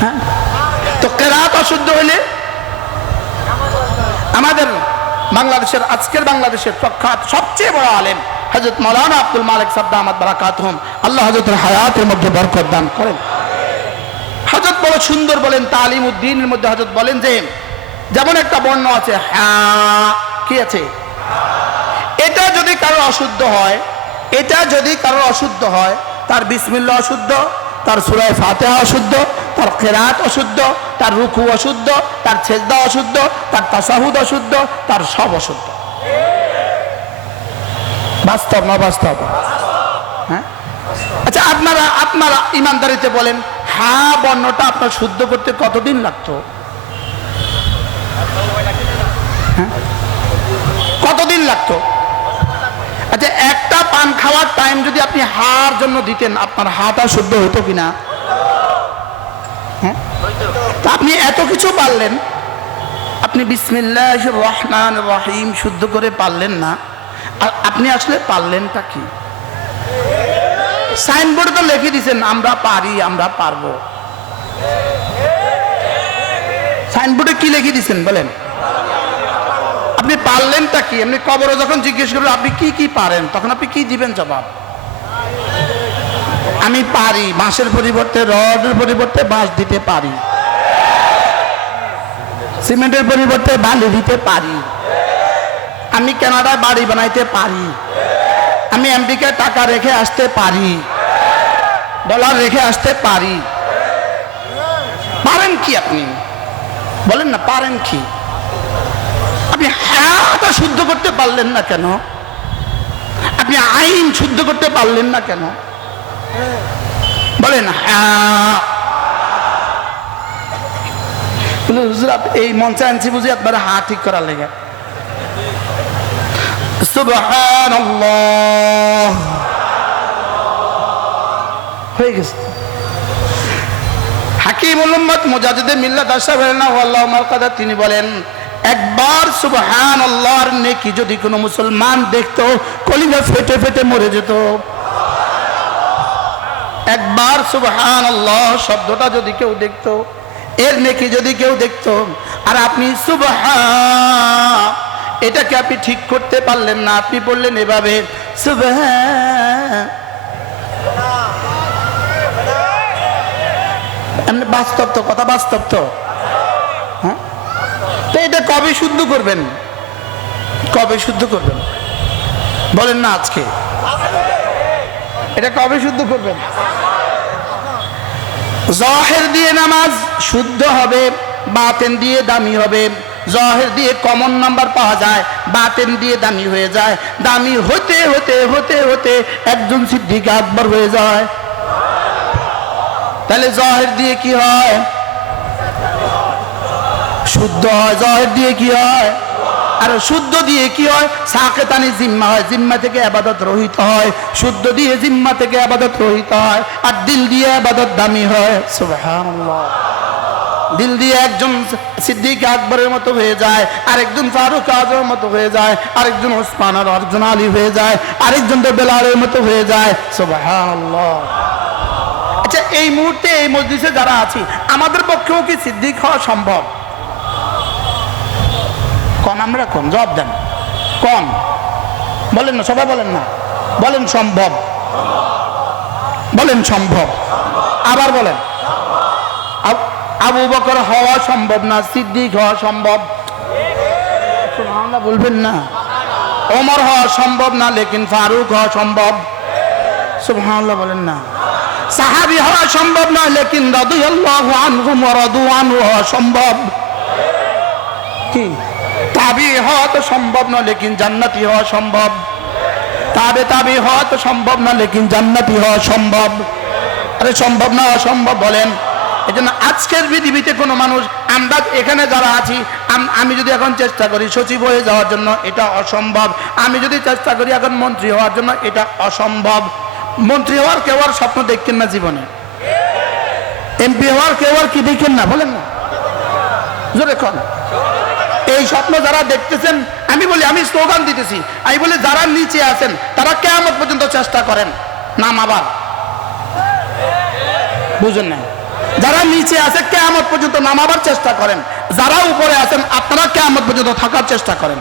হ্যাঁ? তো কেরাত অশুদ্ধ হলে আমাদের বাংলাদেশের, আজকের বাংলাদেশের প্রখ্যাত, সবচেয়ে বড় আলেম হজরত মৌলানা আব্দুল মালিক সাদ্দা আহমদ বারাকাত হোম আল্লাহ হজরতের হায়াতের মধ্যে বরকত দান করেন। হজরত বড় সুন্দর বলেন তালিম উদ্দিনের মধ্যে হজরত বলেন যে, যেমন একটা বর্ণ আছে হ্যাঁ কি আছে? এটা যদি কারও অশুদ্ধ হয়, এটা যদি কারও অশুদ্ধ হয়, তার বিসমিল্লা অশুদ্ধ তার সুরায় ফাতেহা অশুদ্ধ, তার কেরাত অশুদ্ধ, তার রুকু অশুদ্ধ, তার ছেদা অশুদ্ধ, তার তাসাহুদ অশুদ্ধ, তার সব অশুদ্ধ। বাস্তব না বাস্তব হ্যাঁ? আচ্ছা আপনারা আপনারা ইমানদারিতে বলেন হ্যাঁ বর্ণটা আপনার শুদ্ধ করতে কতদিন লাগতো? হ্যাঁ? কতদিন লাগতো? আচ্ছা একটা পান খাওয়ার টাইম যদি আপনি হার জন্য দিতেন, আপনার হাতটা শুদ্ধ হতো কিনা? হ্যাঁ? আপনি এত কিছু পারলেন। আপনি বিসমিল্লাহ রহমান রহিম শুদ্ধ করে পারলেন না। আর আপনি আসলে পারলেনটা কি? সাইনবোর্ডে তো লিখে দিয়েছেন, আমরা পারি, আমরা পারব। সাইনবোর্ডে কি লিখে দিয়েছেন বলেন? আপনি পারলেনটা কি? আপনি কবরে যখন জিজ্ঞেস করবেন আপনি কি কি পারেন? তখন আপনি কি দিবেন জবাব? আমি পারি বাঁশের পরিবর্তে, রডের পরিবর্তে বাঁশ দিতে পারি। সিমেন্টের পরিবর্তে বালি দিতে পারি। আমি কানাডায় বাড়ি বানাইতে পারি। আমি আমেরিকায় টাকা রেখে আসতে পারি। ডলার রেখে আসতে পারি। পারেন কি আপনি? বলেন না, পারেন কি? আপনি হায়াটা শুদ্ধ করতে পারলেন না কেন? আপনি আইন শুদ্ধ করতে পারলেন না কেন? বলেন হ্যাঁ এই মঞ্চে আনছি বুঝি আপনার হা ঠিক করার লেগে। হয়ে গেছে। হাকিম মিল্লাত আশরাফ আল্লাহ মালকাদা তিনি বলেন একবার সুবহান আল্লাহর নেকি যদি কোনো মুসলমান দেখতো, কলিজা ফেটে ফেটে মরে যেত। একবার সুবহান আল্লাহ শব্দটা যদি কেউ দেখতো, এর নেকি যদি কেউ দেখতো, আর আপনি সুবহান, এটাকে আপনি ঠিক করতে পারলেন না, আপনি বললেন এভাবে বাস্তব তো, কথা বাস্তব তো। তো এটা কবে শুদ্ধ করবেন? কবে শুদ্ধ করবেন? বলেন না আজকে। এটা কবে শুদ্ধ করবেন? জহের দিয়ে নামাজ শুদ্ধ হবে, বাতেন দিয়ে দামি হবে। জহের দিয়ে কমন নাম্বার পাওয়া যায়, বাতেন দিয়ে দামি হয়ে যায়। দামি হতে হতে হতে হতে একজন সিদ্দিক আকবর হয়ে যায়। তাহলে জহের দিয়ে কি হয়? শুদ্ধ হয়, জহের দিয়ে কি হয়? আর শুদ্ধ দিয়ে কি হয়? সাকেতানি জিম্মা হয়, জিম্মা থেকে আবাদত রহিত হয়। শুদ্ধ দিয়ে জিম্মা থেকে আবাদত রহিত হয়। আর দিল দিয়ে আবাদত দামি হয়। সুবহানাল্লাহ। দিল দিয়ে একজন সিদ্দিক আকবরের মতো হয়ে যায়, আরেকজন ফারুক আজমের মতো হয়ে যায়, আরেকজন ওসমান আর আরেকজন আলী হয়ে যায়, আরেকজন তো বেলালের মতো হয়ে যায়। সুবহানাল্লাহ। আচ্ছা এই মুহূর্তে এই মসজিদে যারা আছি, আমাদের পক্ষেও কি সিদ্দিক হওয়া সম্ভব? কন আমরা কোন? জবাব দেন। কন? বলেন না, সবাই বলেন না। বলেন সম্ভব। বলেন সম্ভব। আবার বলেন। আবু বকর হওয়া সম্ভব না, সিদ্দিক হওয়া সম্ভব। বলবেন না। ওমর হওয়া সম্ভব না, লেকিন ফারুক হওয়া সম্ভব। সুবহানাল্লাহ, বলেন না। সাহাবি হওয়া সম্ভব নয় লেকিন রাদিয়াল্লাহু আনহুম ওয়া আনহু হওয়া সম্ভব। কি তাবি হওয়া তো সম্ভব না লেকিন জান্নাতি হওয়া সম্ভব। তাবে তাবি হওয়া তো সম্ভব না লেকিন জান্নাতি হওয়া সম্ভব। আরে সম্ভব না, অসম্ভব বলেন। এই জন্য আজকের পৃথিবীতে কোনো মানুষ, আমরা এখানে যারা আছি আমি যদি এখন চেষ্টা করি সচিব হয়ে যাওয়ার জন্য, এটা অসম্ভব। আমি যদি চেষ্টা করি এখন মন্ত্রী হওয়ার জন্য, এটা অসম্ভব। মন্ত্রী হওয়ার কেউ আর স্বপ্ন দেখতেন না জীবনে। এমপি হওয়ার কেউ আর কি দেখেন না, বলেন না। জোরে কন। এই স্বপ্ন যারা দেখতেছেন, আমি বলি, আমি স্লোগান দিতেছি। আমি বলি, যারা নিচে আছেন, তারা কেমন পর্যন্ত চেষ্টা করেন। নাম আবার। বুঝেন না যারা নিচে আছে, কেয়ামত পর্যন্ত নামাবার চেষ্টা করেন। যারা উপরে আছেন, আপনারা কেয়ামত পর্যন্ত থাকার চেষ্টা করেন।